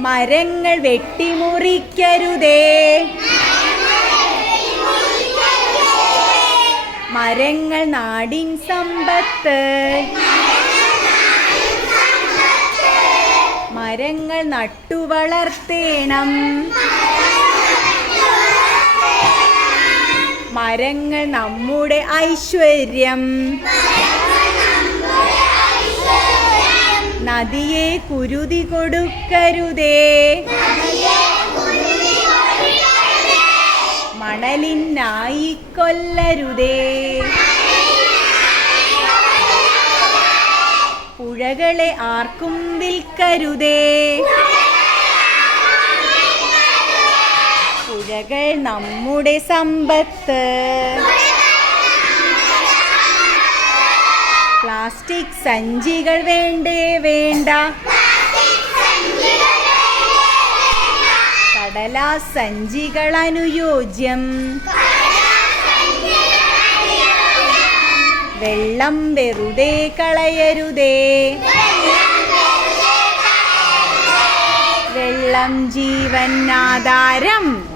മരങ്ങൾ വെട്ടിമുറിക്കരുതേ. മരങ്ങൾ നാടിൻ സമ്പത്ത്. മരങ്ങൾ നട്ടുവളർത്തേണം. മരങ്ങൾ നമ്മുടെ ഐശ്വര്യം. നദിയെ കുരുതി കൊടുക്കരുതേ. മണലിനായി കൊല്ലരുതേ. പുഴകളെ ആർക്കും വിൽക്കരുതേ. പുഴകൾ നമ്മുടെ സമ്പത്ത്. പ്ലാസ്റ്റിക് സഞ്ചികൾ വേണ്ടേ വേണ്ട. കടലാസ് സഞ്ചികൾ അനുയോജ്യം. വെള്ളം വെറുതെ കളയരുതേ. വെള്ളം ജീവൻ ആധാരം.